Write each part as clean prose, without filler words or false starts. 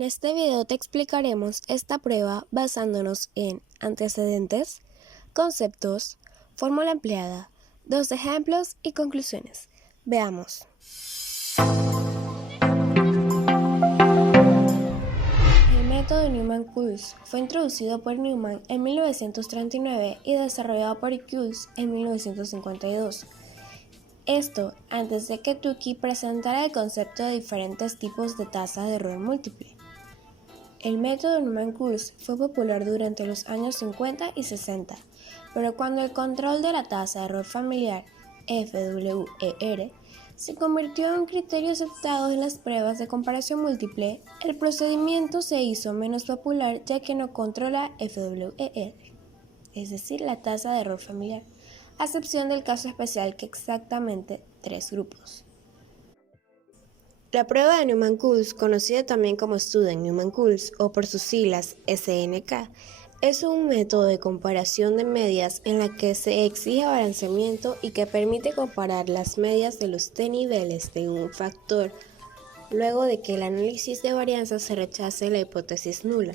En este video te explicaremos esta prueba basándonos en antecedentes, conceptos, fórmula empleada, 2 ejemplos y conclusiones. Veamos. El método Newman-Coulson fue introducido por Newman en 1939 y desarrollado por Coulson en 1952. Esto antes de que Tukey presentara el concepto de diferentes tipos de tasa de error múltiple. El método Newman-Coulson fue popular durante los años 50 y 60, pero cuando el control de la tasa de error familiar, FWER, se convirtió en un criterio aceptado en las pruebas de comparación múltiple, el procedimiento se hizo menos popular ya que no controla FWER, es decir, la tasa de error familiar, a excepción del caso especial que exactamente 3 grupos. La prueba de Newman-Coulson, conocida también como Student-Newman-Coulson o por sus siglas SNK, es un método de comparación de medias en la que se exige balanceamiento y que permite comparar las medias de los t niveles de un factor luego de que el análisis de varianza se rechace la hipótesis nula,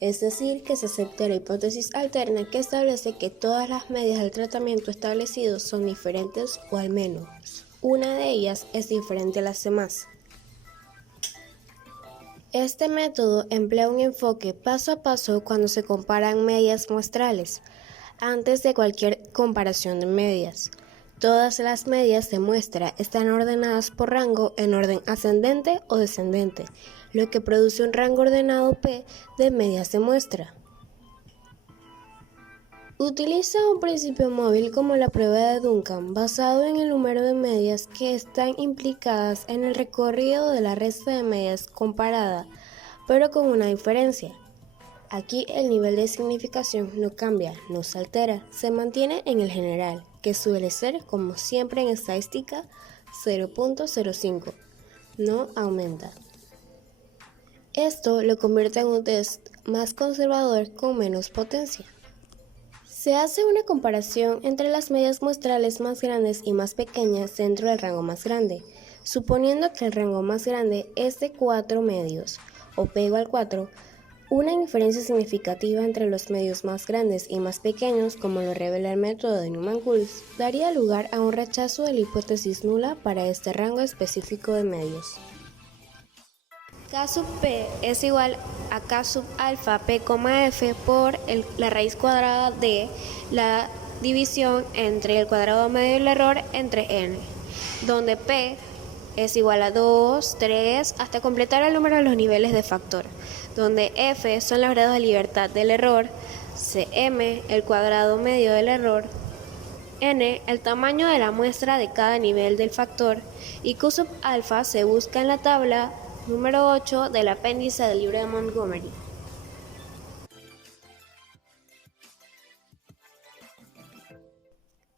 es decir, que se acepte la hipótesis alterna que establece que todas las medias del tratamiento establecido son diferentes o al menos una de ellas es diferente a las demás. Este método emplea un enfoque paso a paso cuando se comparan medias muestrales, antes de cualquier comparación de medias. Todas las medias de muestra están ordenadas por rango en orden ascendente o descendente, lo que produce un rango ordenado P de medias de muestra. Utiliza un principio móvil como la prueba de Duncan, basado en el número de medias que están implicadas en el recorrido de la resta de medias comparada, pero con una diferencia. Aquí el nivel de significación no cambia, no se altera, se mantiene en el general, que suele ser, como siempre en estadística, 0.05, no aumenta. Esto lo convierte en un test más conservador con menos potencia. Se hace una comparación entre las medias muestrales más grandes y más pequeñas dentro del rango más grande, suponiendo que el rango más grande es de 4 medios, o P igual 4, una diferencia significativa entre los medios más grandes y más pequeños, como lo revela el método de Newman-Coulson, daría lugar a un rechazo de la hipótesis nula para este rango específico de medios. K sub P es igual a K sub alfa P, F por la raíz cuadrada de la división entre el cuadrado medio del error entre n, donde P es igual a 2, 3, hasta completar el número de los niveles de factor, donde F son los grados de libertad del error, Cm el cuadrado medio del error, n el tamaño de la muestra de cada nivel del factor, y Q sub alfa se busca en la tabla número 8 del apéndice del libro de Montgomery.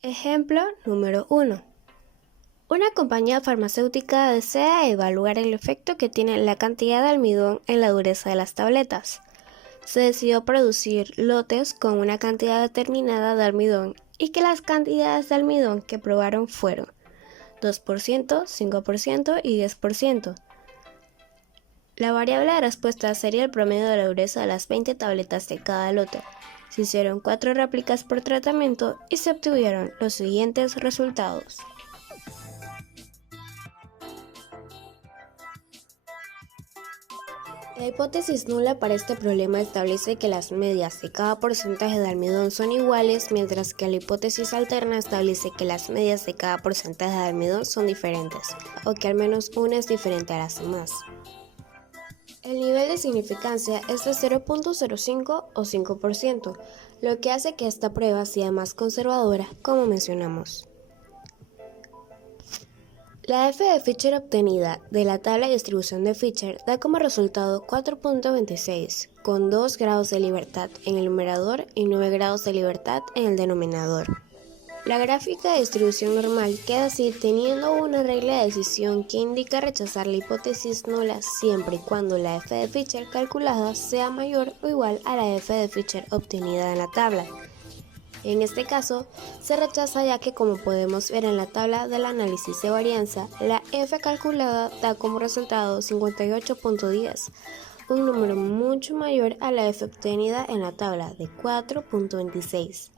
Ejemplo número 1. Una compañía farmacéutica desea evaluar el efecto que tiene la cantidad de almidón en la dureza de las tabletas. Se decidió producir lotes con una cantidad determinada de almidón y que las cantidades de almidón que probaron fueron 2%, 5% y 10%. La variable de respuesta sería el promedio de la dureza de las 20 tabletas de cada lote. Se hicieron 4 réplicas por tratamiento y se obtuvieron los siguientes resultados. La hipótesis nula para este problema establece que las medias de cada porcentaje de almidón son iguales, mientras que la hipótesis alterna establece que las medias de cada porcentaje de almidón son diferentes, o que al menos una es diferente a las demás. El nivel de significancia es de 0.05 o 5%, lo que hace que esta prueba sea más conservadora, como mencionamos. La f de Fisher obtenida de la tabla de distribución de Fisher da como resultado 4.26, con 2 grados de libertad en el numerador y 9 grados de libertad en el denominador. La gráfica de distribución normal queda así teniendo una regla de decisión que indica rechazar la hipótesis nula siempre y cuando la f de Fisher calculada sea mayor o igual a la f de Fisher obtenida en la tabla. En este caso, se rechaza ya que, como podemos ver en la tabla del análisis de varianza, la f calculada da como resultado 58.10, un número mucho mayor a la f obtenida en la tabla de 4.26.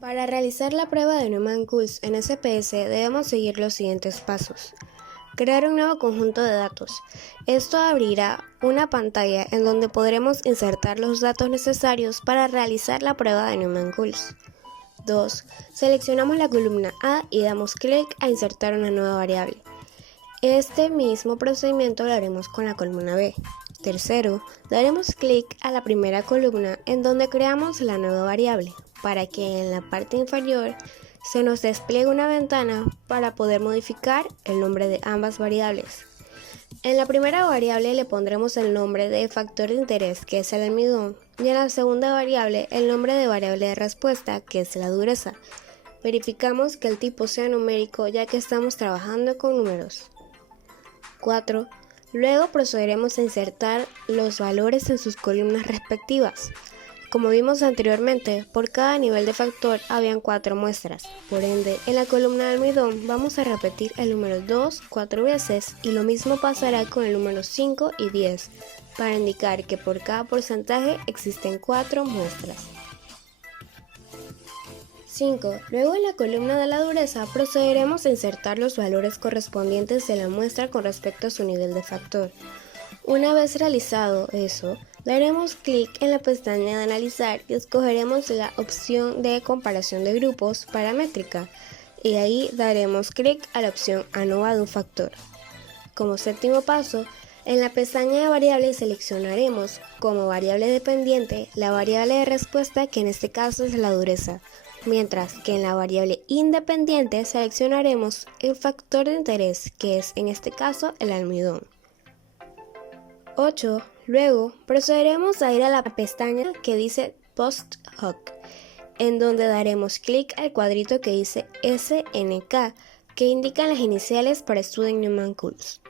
Para realizar la prueba de Neumann-Schulz en SPS debemos seguir los siguientes pasos. Crear un nuevo conjunto de datos. Esto abrirá una pantalla en donde podremos insertar los datos necesarios para realizar la prueba de Neumann-Schulz. 2. Seleccionamos la columna A y damos clic a insertar una nueva variable. Este mismo procedimiento lo haremos con la columna B. Tercero, daremos clic a la primera columna en donde creamos la nueva variable, para que en la parte inferior se nos despliegue una ventana para poder modificar el nombre de ambas variables. En la primera variable le pondremos el nombre de factor de interés, que es el almidón, y en la segunda variable el nombre de variable de respuesta, que es la dureza. Verificamos que el tipo sea numérico ya que estamos trabajando con números. 4. Luego procederemos a insertar los valores en sus columnas respectivas. Como vimos anteriormente, por cada nivel de factor habían 4 muestras. Por ende, en la columna de almidón vamos a repetir el número 2 4 veces y lo mismo pasará con el número 5 y 10, para indicar que por cada porcentaje existen 4 muestras. 5. Luego en la columna de la dureza procederemos a insertar los valores correspondientes de la muestra con respecto a su nivel de factor. Una vez realizado eso, daremos clic en la pestaña de analizar y escogeremos la opción de comparación de grupos paramétrica y ahí daremos clic a la opción ANOVA de un factor. Como séptimo paso, en la pestaña de variables seleccionaremos como variable dependiente la variable de respuesta, que en este caso es la dureza, mientras que en la variable independiente seleccionaremos el factor de interés, que es en este caso el almidón. 8. Luego procederemos a ir a la pestaña que dice Post Hoc, en donde daremos clic al cuadrito que dice SNK, que indican las iniciales para Student Neumann-Schulz.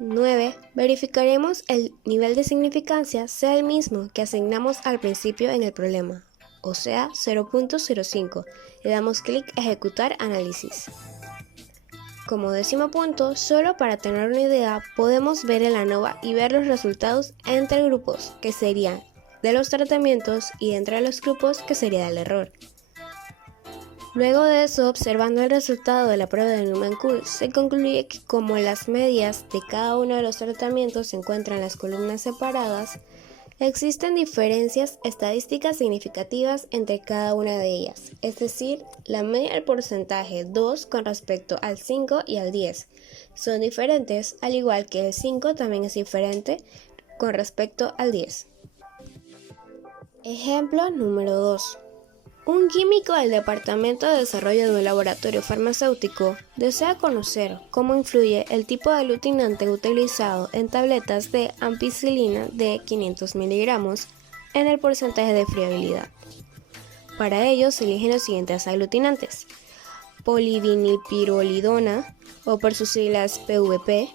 9. Verificaremos el nivel de significancia sea el mismo que asignamos al principio en el problema, o sea 0.05, y damos clic a ejecutar análisis. Como décimo punto, solo para tener una idea, podemos ver el ANOVA y ver los resultados entre grupos, que serían de los tratamientos, y entre los grupos, que sería del error. Luego de eso, observando el resultado de la prueba de Neumann-Schulz, se concluye que como las medias de cada uno de los tratamientos se encuentran en las columnas separadas, existen diferencias estadísticas significativas entre cada una de ellas, es decir, la media del porcentaje 2 con respecto al 5 y al 10 son diferentes, al igual que el 5 también es diferente con respecto al 10. Ejemplo número 2. Un químico del Departamento de Desarrollo de un laboratorio farmacéutico desea conocer cómo influye el tipo de aglutinante utilizado en tabletas de ampicilina de 500 miligramos en el porcentaje de friabilidad. Para ello se eligen los siguientes aglutinantes: polivinilpirolidona, o por sus siglas PVP,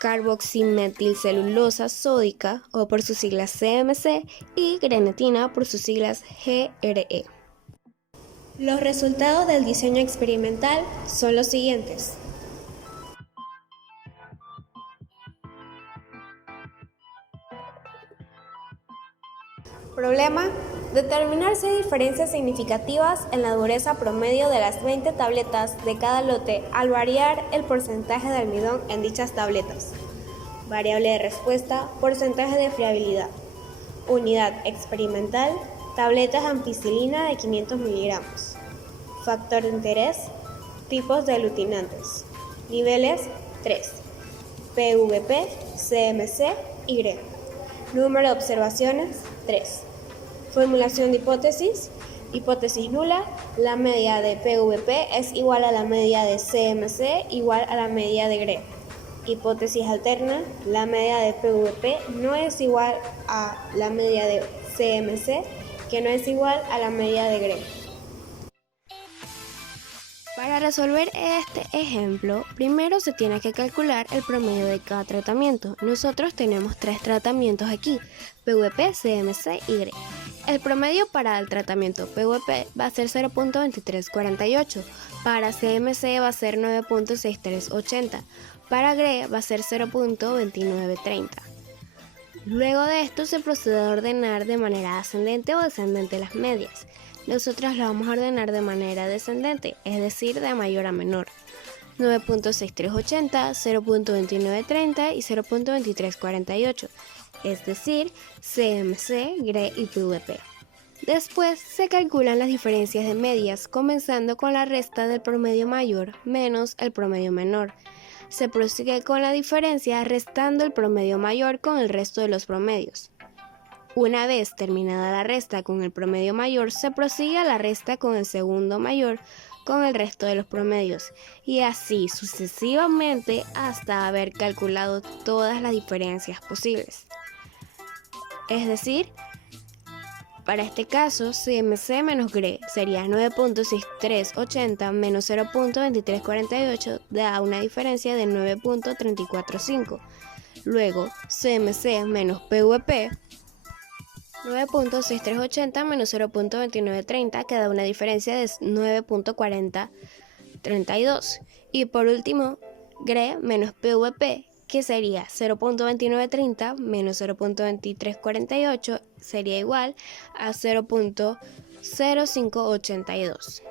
carboximetilcelulosa sódica, o por sus siglas CMC, y grenetina, por sus siglas GRE. Los resultados del diseño experimental son los siguientes. Problema: determinar si hay diferencias significativas en la dureza promedio de las 20 tabletas de cada lote al variar el porcentaje de almidón en dichas tabletas. Variable de respuesta: porcentaje de friabilidad. Unidad experimental: tabletas ampicilina de 500 miligramos. Factor de interés: tipos de aglutinantes. Niveles: 3. PVP, CMC y GRE. Número de observaciones: 3. Formulación de hipótesis: hipótesis nula, la media de PVP es igual a la media de CMC igual a la media de GRE. Hipótesis alterna: la media de PVP no es igual a la media de CMC, que no es igual a la media de GRE. Para resolver este ejemplo, primero se tiene que calcular el promedio de cada tratamiento. Nosotros tenemos 3 tratamientos aquí: PVP, CMC y GRE. El promedio para el tratamiento PVP va a ser 0.2348, para CMC va a ser 9.6380, para GRE va a ser 0.2930. Luego de esto se procede a ordenar de manera ascendente o descendente las medias. Nosotros lo vamos a ordenar de manera descendente, es decir, de mayor a menor. 9.6380, 0.2930 y 0.2348, es decir, CMC, GRE y PVP. Después se calculan las diferencias de medias, comenzando con la resta del promedio mayor menos el promedio menor. Se prosigue con la diferencia restando el promedio mayor con el resto de los promedios. Una vez terminada la resta con el promedio mayor, se prosigue a la resta con el segundo mayor con el resto de los promedios, y así sucesivamente hasta haber calculado todas las diferencias posibles. Es decir, para este caso, CMC menos GRE sería 9.6380 menos 0.2348 da una diferencia de 9.345. Luego, CMC menos PVP 9.6380 menos 0.2930 que da una diferencia de 9.4032. Y por último, GRE menos PVP, que sería 0.2930 menos 0.2348 sería igual a 0.0582.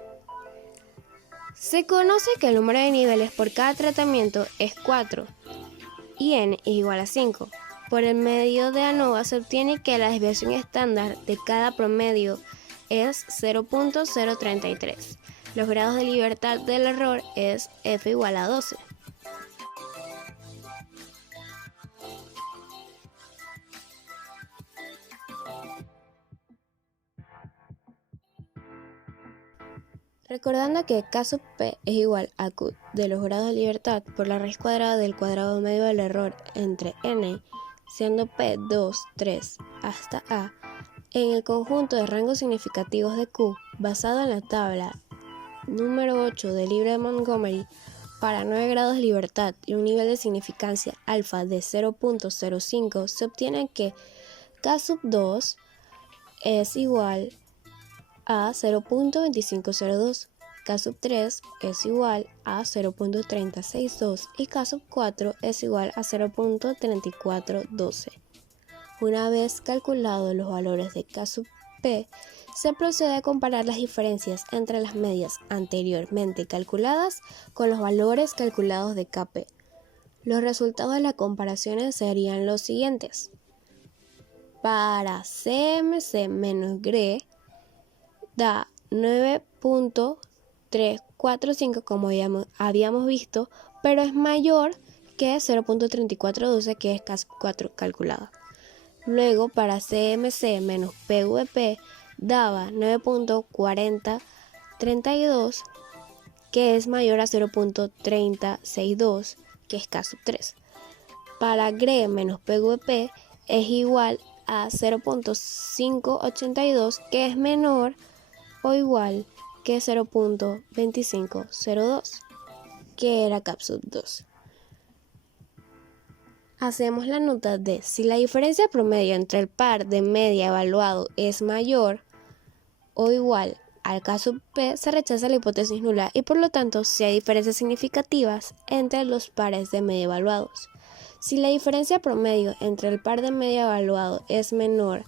Se conoce que el número de niveles por cada tratamiento es 4 y n es igual a 5. Por el medio de ANOVA se obtiene que la desviación estándar de cada promedio es 0.033. Los grados de libertad del error es f igual a 12. Recordando que K sub P es igual a Q de los grados de libertad por la raíz cuadrada del cuadrado medio del error entre n, siendo P 2, 3 hasta A, en el conjunto de rangos significativos de Q, basado en la tabla número 8 del libro de Montgomery, para 9 grados de libertad y un nivel de significancia alfa de 0.05, se obtiene que K sub 2 es igual a 0.2502, K sub 3 es igual a 0.3062 y K sub 4 es igual a 0.3412. Una vez calculados los valores de K sub P, se procede a comparar las diferencias entre las medias anteriormente calculadas con los valores calculados de KP. Los resultados de las comparaciones serían los siguientes. Para CMC menos GRE da 9.345 como habíamos visto, pero es mayor que 0.3412 que es K sub 4 calculada. Luego para CMC menos PVP daba 9.4032 que es mayor a 0.3062 que es K sub 3. Para GRE menos PVP es igual a 0.582 que es menor o igual que 0.2502 que era K sub 2. Hacemos la nota de si la diferencia promedio entre el par de media evaluado es mayor o igual al K sub P, se rechaza la hipótesis nula y por lo tanto si hay diferencias significativas entre los pares de media evaluados. Si la diferencia promedio entre el par de media evaluado es menor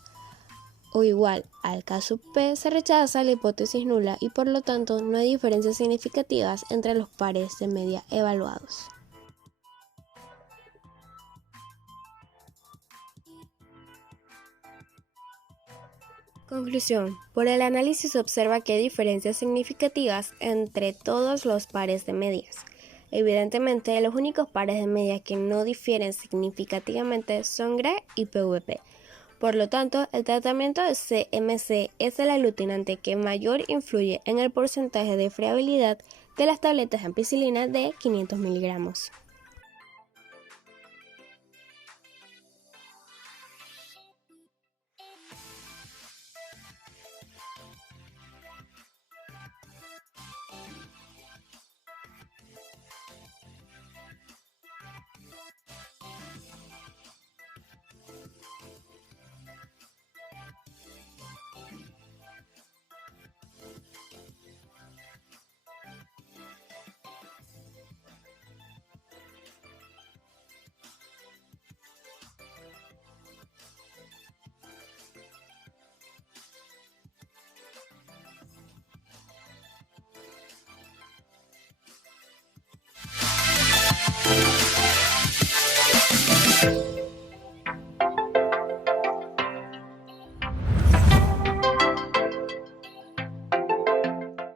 o igual al K sub P, se rechaza la hipótesis nula y por lo tanto no hay diferencias significativas entre los pares de media evaluados. Conclusión. Por el análisis se observa que hay diferencias significativas entre todos los pares de medias. Evidentemente, los únicos pares de medias que no difieren significativamente son GRE y PVP. Por lo tanto, el tratamiento de CMC es el aglutinante que mayor influye en el porcentaje de friabilidad de las tabletas de ampicilina de 500 mg.